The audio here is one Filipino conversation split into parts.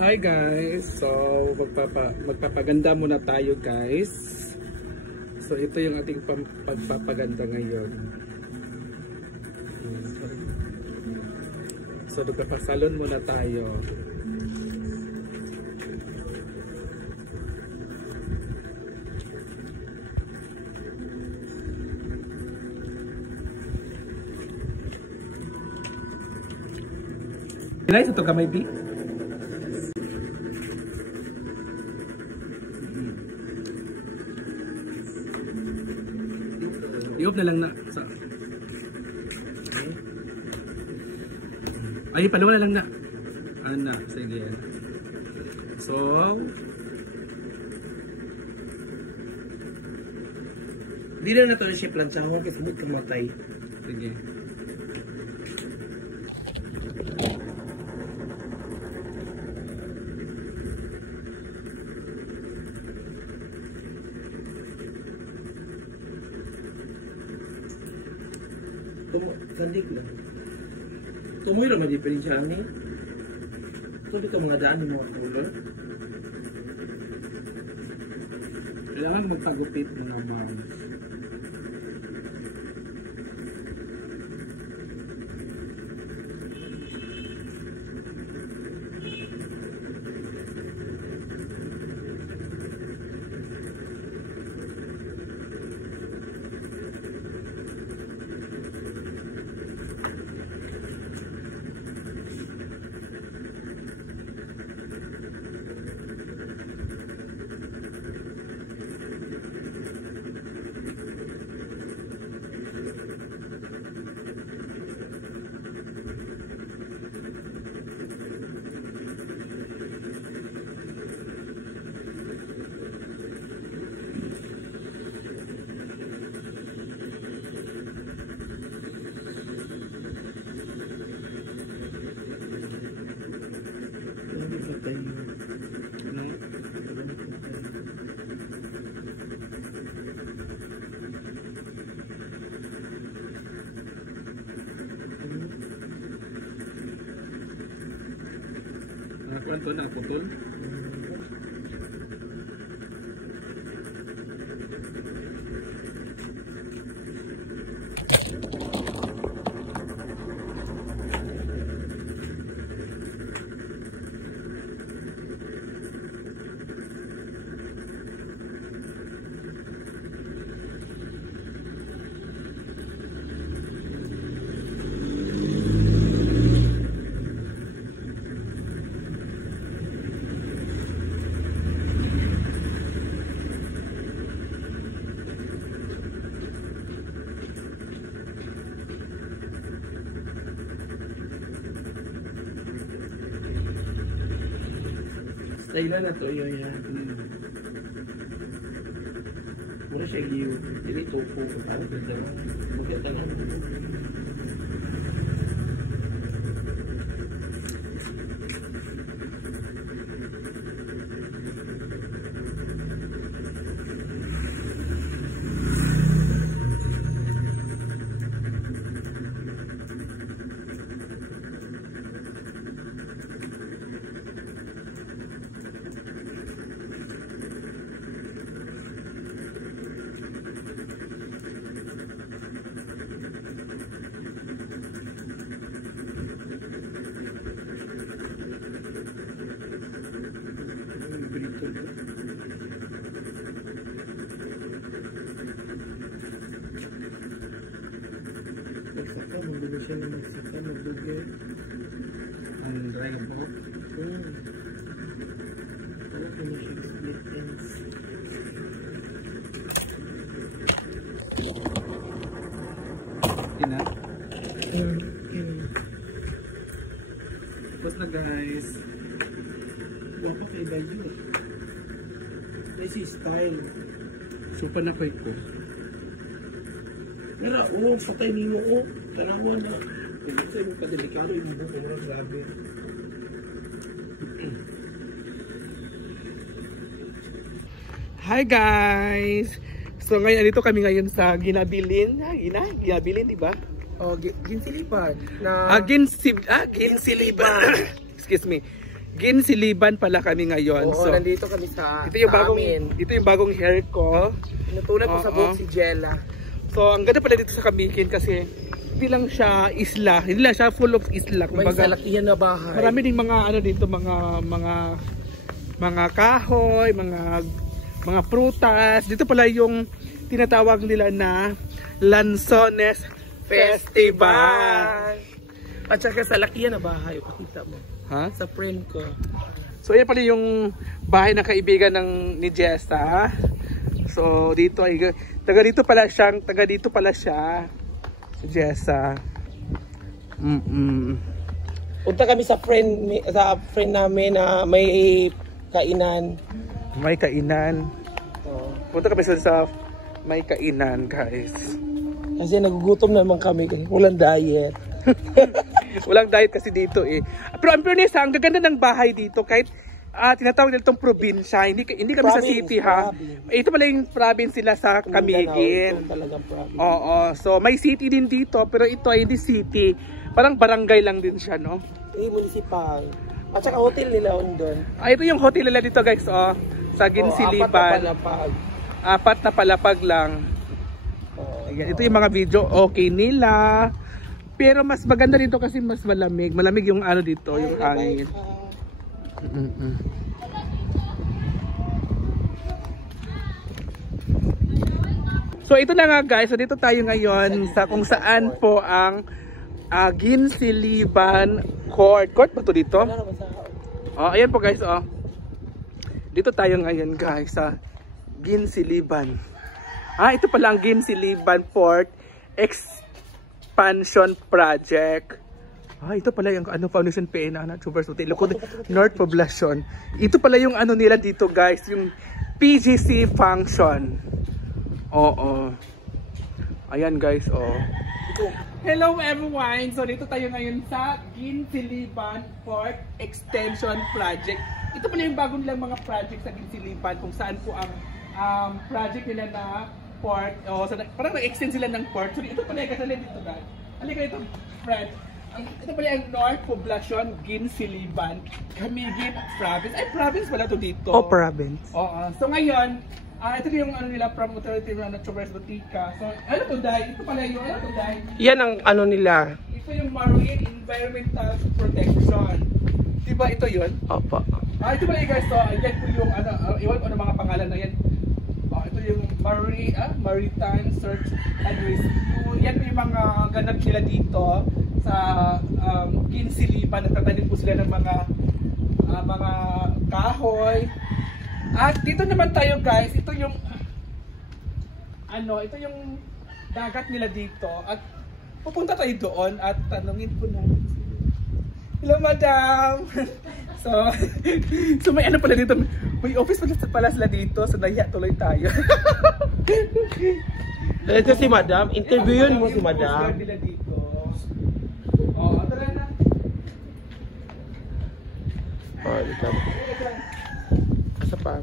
Hi guys! So, magpapaganda muna tayo guys. So, ito yung ating pagpapaganda ngayon. So, magpapasalon muna tayo. Guys, ito kamay B. I-off na lang na sa ay palawa na lang na ana sige. So di na nato siya plansahan kasi mo kamatay. Sige. Sandik lang. Tumoy naman di pwede siya ni. Ito ka mga daan ng mga color. Kailangan magpagupit mga mouse. Kuanto na putol. Style na to yun yan. Muna siya giyo. Dili tofu. Parang ganda lang. Maganda lang. Magsaka, magulo siya na magsaka, magdugay. Ang dry po. Wala ko na siya split ends. Ina. Tapos na guys. Wapa kay Bayo. This is style. So panakoy ko. Nara, patay nimo o. Tanawan na. Hindi sa'yo mo kadelikado yung buko mo. Grabe. Hi guys! So ngayon, dito kami ngayon sa Ginabilin. Ginabilin, diba? Oh, ginsilipan. Ginsilipan. Excuse me. Ginsiliban pala kami ngayon. Oo, So, nandito kami sa ito yung bagong, amin. ito yung bagong hair ko. Pinutunan ko sa Oo. buhok si Jella. So, ang ganda pala dito sa Kamikin kasi hindi lang siya isla, hindi lang siya full of isla. May Kumbaga, salakihan na bahay. marami ding mga ano dito, mga kahoy, mga prutas. Dito pala yung tinatawag nila na Lanzones Festival. At saka salakihan na bahay. Pakita mo. Ha? Sa friend ko. So, yan pala yung bahay ng kaibigan ni Jessa. So, dito ay taga dito pala siya. Si Jessa. Punta kami sa friend namin na may kainan. May kainan. Punta kami sa may kainan, guys. Kasi nagugutom naman kami. Walang diet. Walang diet kasi dito eh. Pero ang fairness, ang gaganda ng bahay dito kahit tinatawag nila itong probinsya. Hindi kami sa city ha. Ito pala yung province sila sa Camiguin. Oo. So may city din dito pero ito ay hindi city. Parang barangay lang din siya, no? Municipal. At saka hotel nila doon. Ito yung hotel nila dito, guys, oh. Sa Ginsiliban. 4 na palapag lang. Ayan, ito yung mga video okay nila. Pero mas maganda dito kasi mas malamig. Malamig yung ano dito, yung hangin. So ito na nga, guys. So dito tayo ngayon sa kung saan po ang Ginsiliban Court. Court ba to dito? Oh, ayan po, guys, oh. Dito tayo ngayon, guys, sa Ginsiliban. Ito pala ang Ginsiliban Port Expansion Project. Ito pala yung Foundation PNA na North Poblacion. Ito pala yung ano nila dito, guys, yung PGC function. Oo. Ayan, guys, oh. Hello everyone. So dito tayo ngayon sa Ginsiliban Port Extension Project. Ito pala yung bagong nilang mga project sa Ginsiliban kung saan po ang project nila na port. Parang nag-extend sila ng port. So ito pala yung kasali dito, guys. Halika dito, friend. Ito pala yung North Poblacion, Ginsiliban, Camiguin Province. Ay, province pala to dito. Oh, province. Oo. So ngayon, ito yung ano nila from Authority na Chubers Botica. So, ano to, Day? Ito pala yung, ano to, Day? Yan ang ano nila. Ito yung Marine Environmental Protection. Diba ito yun? Opo. Ito pala yung guys, so, yan po yung, iwan ko mga pangalan na yan. Ito yung Maritime Search and Rescue. Yan po yung mga ganap nila dito sa Ginsiliban. Nagtatanim po sila ng mga kahoy. At dito naman tayo, guys. Ito yung ito yung dagat nila dito. At pupunta tayo doon at tanungin po natin. Hello, madam. So may ano pala dito. May office pala sila dito. So nahiya tuloy tayo. Ito si madam. Interviewin mo si madam. Nila dito. Tara na. Dito. Asa pa?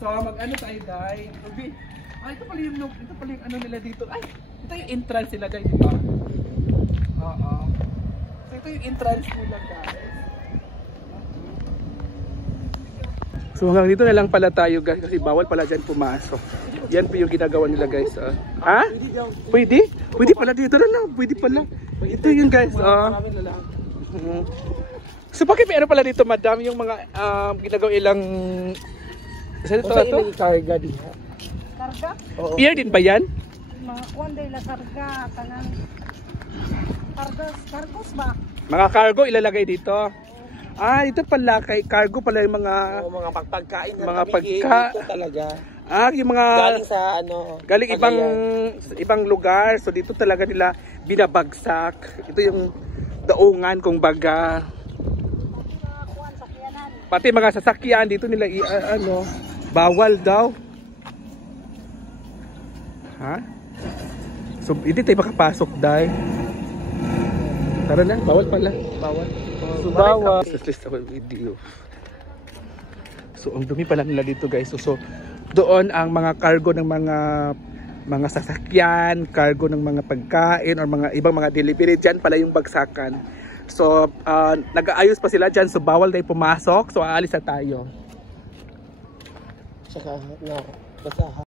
So mag-ano tayo, Day? Ito pala yung ano nila dito. Ay, ito yung entrance nila, guys, diba? Oo. So ito yung entrance nila, guys. So hanggang dito na lang pala tayo, guys, kasi bawal pala dyan pumasok. Yan po yung ginagawa nila, guys. Ha? Pwede? Pwede pala dito na lang. Pwede pala. Ito yung, guys. So bakit may ano pala dito, madam, yung mga ginagawa ilang karga diha. Karga? Pier din ba yan? Mga kuwan day la karga kanang cargos ba? Mga cargo ilalagay dito. Ito pala kay cargo pala yung mga pagkain mga pagka talaga. Yung mga galing sa galing ibang lugar. So dito talaga nila binabagsak. Ito yung daungan kung baga. Pati mga sasakyan dito nila bawal daw. Ha? So hindi tayo makapasok, Day. Tara na, bawal pala. Bawal. So bawal. List ako video. So ang dumi pala nila dito, guys. So doon ang mga cargo ng mga sasakyan, cargo ng mga pagkain or mga ibang mga delivery, diyan pala yung bagsakan. So, nag-aayos pa sila dyan. So, bawal tayo pumasok. So, aalis na tayo. Saka, basta